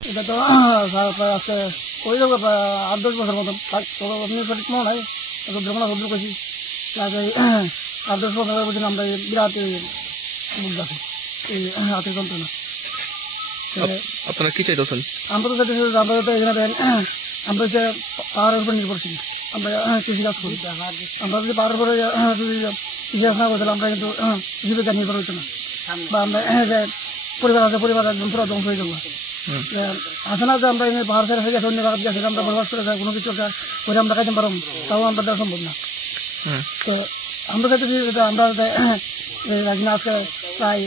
এটা তো প্রায় আজকে ওই যাবো প্রায় 8-10 বছর মতন। তবে আপনি সঠিক মনে হয় রুদ্রকোনা রুদ্র করছি আগে 8-10 বছর বলছেন আমরা বিরাট বুঝতে আছি এই হাতের যন্ত্রণা। আপনারা কি চাইতেছেন? আমরা তো চাইতেছি আমরা তো এখানে আমরা হচ্ছে পাহাড়ের উপর নির্ভরশীল, আমরা কৃষিকাজ করি। আমরা যদি পাহাড়ের উপরে যদি কৃষিকাজ না করতাম আমরা কিন্তু কৃষিবিজ্ঞান নির্ভর হইতো না, বা আমরা যে পরিবার আছে পরিবার একদম পুরো ধ্বংস হয়ে যাবো। আসে না যে আমরা এখানে পাহাড় ছেড়ে হয়ে গেছে অন্য জায়গায় গেছে আমরা বসবাস করে কোনো কিছু করে আমরা খাইতে পারব, তাও আমরা দেওয়া সম্ভব না। তো আমরা চাইতেছি আমরা কিনা আজকে প্রায়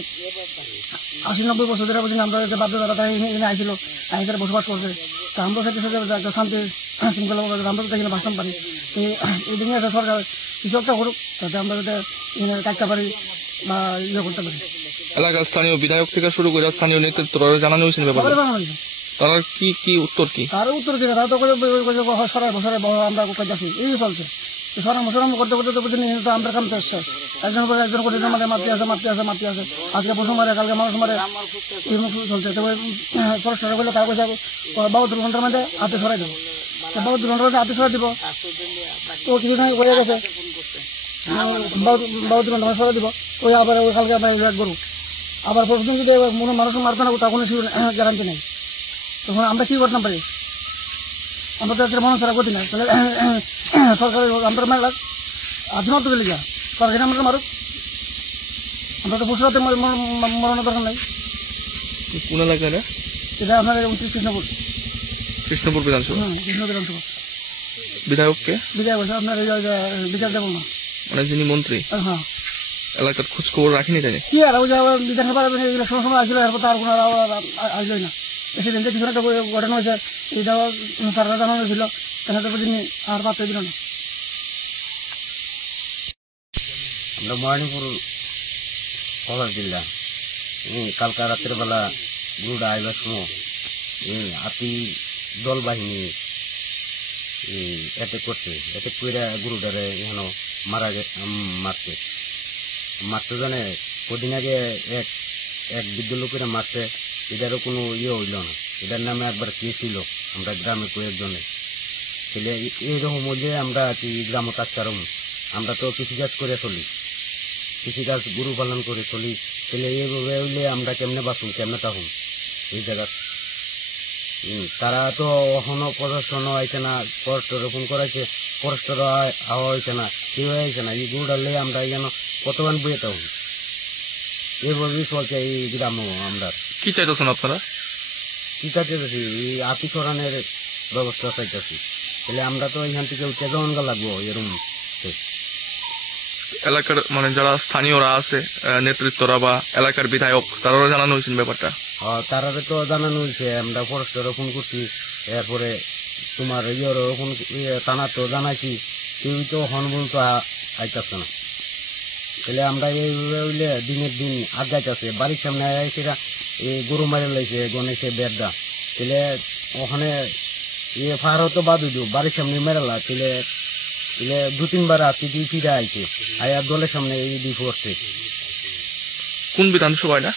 80-90 বছর ধরে বুঝি আমরা বাধ্যতারা তাই এখানে আইছিল, আইসে বসবাস করছে। তা আমরা চাইতেছি যে একটা শান্তি শৃঙ্খলা আমরা যাতে এখানে বাঁচতে পারি। এই দিনে একটা সরকার কিছু একটা করুক যাতে আমরা যাতে এখানে কাটতে পারি বা ইয়ে করতে পারি। এলাকার স্থানীয় বিধায়ক থেকে শুরু করে স্থানীয় নেতৃত্বরা জানানো হয়েছে ব্যাপারে? তারা কি উত্তর কি? তার উত্তর কি তারা তো সরাই বছরে আমরা কাছে এই চলছে সরাম করতে করতে তো বুঝিনি আমরা কাম তো শেষ। একজন করে একজন করে আমাদের মাতি আছে আজকে পশু মারে কালকে মানুষ মারে এই মুখ চলছে। তবে ফরেস্টার বলে তার পয়সা 72 ঘন্টার মধ্যে হাতে সরাই দেবো, 72 ঘন্টার মধ্যে হাতে সরাই দিব। তো কিছুদিন হয়ে গেছে 72 ঘন্টা সরাই দিব, ওই আবার ওই কালকে আমরা ইলাজ করবো। আবার প্রতিদিন যদি মানুষ মারতে না তখন গ্যারান্টি নেই, তখন আমরা কি করতাম পারি? আমরা তো মানুষ ছাড়া করতে না, তাহলে সরকারের আমরা মারলাম আধুনাত্ম দিলে যা সরকারি আমরা মারুক, আমরা তো পশুরাতে মরানোর দরকার নাই। কোন এলাকা এটা আপনার কৃষ্ণপুর বিধানসভা? কৃষ্ণ বিধানসভা। বিধায়ককে? বিধায়ক বলছে আপনার বিচার দেবো না, মানে যিনি মন্ত্রী। হ্যাঁ, এলাকার খোঁজ খবর রাখিনি তাই কি? আর ওই যে বিধানসভা ইলেকশন সময় আসলে এরপর তার কোনো আসলোই না। সেদিন কিছু একটা ঘটনা হয়েছে এইটাও সরকার জানানো হয়েছিল, এখানে বুঝিনি আর পাত্র দিল না। আমরা মহানিপুর কলার জেলা কালকা রাতের বেলা গুরুডা আইবার সময় হাতি দল বাহিনী অ্যাটাক করছে, অ্যাটাক করে গুরুডারে এখানে মারতে জানে। কদিন আগে এক বৃদ্ধ লোকেরা মারছে, এটারও কোনো ইয়ে হইল না, এটার নামে একবার কেস ছিল আমরা গ্রামে কয়েকজনে। তাহলে এইরকম হইলে আমরা কি গ্রামে কাজ কারণ আমরা তো কৃষিকাজ করে চলি, কৃষিকাজ গরু পালন করে চলি, তাহলে এইভাবে হইলে আমরা কেমনে বাঁচুন কেমনে থাকুন এই জায়গা? তারা তো এখনো প্রদর্শন হয়েছে না, ফরেস্টর ফোন করাইছে, ফরেস্টর হাওয়া হয়েছে না, কেউ হয়েছে না। এই গরুটালে আমরা যেন কতক্ষণ বইয়ে থাকুন, এইভাবেই চলছে এই গ্রাম। আমরা কি চাইতেছেন আপনারা? কি চাইতেছি এই হাতি সরানোর ব্যবস্থা চাইতেছি, তাহলে আমরা তো এখান থেকে উঠে যাওয়ান লাগবো এরকম। এলাকার মানে যারা স্থানীয়রা আছে নেতৃত্বরা বা এলাকার বিধায়ক তারাও জানানো হয়েছে ব্যাপারটা? তারা তো জানানো হয়েছে, আমরা ফরেস্টারও ফোন করছি, এরপরে তোমার ইয়েরও ফোন থানা তো জানাইছি, কেউ তো হন বলতো আইতাছে না। তাহলে আমরা এইভাবে হইলে দিনের দিন আগাইতেছে। বাড়ির সামনে সেটা গরু মারে লাইছে গণেশে বেড়া, তাহলে ওখানে ফারও তো বাদ হইল, বাড়ির সামনে মেরেলা, তাহলে 2-3 বার হাতি দিয়ে ফিরে আইছে, আয়ার দলের সামনে এই দিয়ে পড়ছে। কোন বিধানসভা এটা?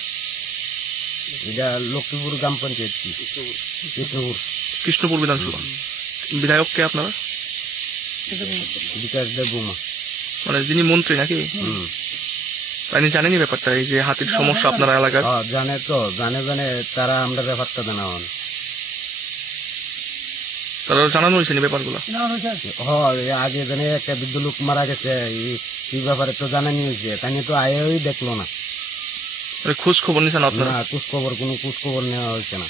এটা লক্ষ্মীপুর গ্রাম পঞ্চায়েত, কৃষ্ণপুর বিধানসভা। বিধায়ককে আপনারা? বিকাশ দেবুমা, মানে যিনি মন্ত্রী নাকি? তিনি জানেনি ব্যাপারটা এই যে হাতির সমস্যা আপনারা এলাকার? জানে তো, জানে তারা আমরা ব্যাপারটা জানা হন, তারা জানানো হয়েছে ব্যাপারগুলো? আগে জানে একটা বৃদ্ধ লোক মারা গেছে, এই ব্যাপারে তো জানানি হয়েছে, তাই তো আয়েই দেখলো না। খোঁজ খবর নিচ্ছেন আপনারা? কোনো খোঁজ খবর নেওয়া হয়েছে না।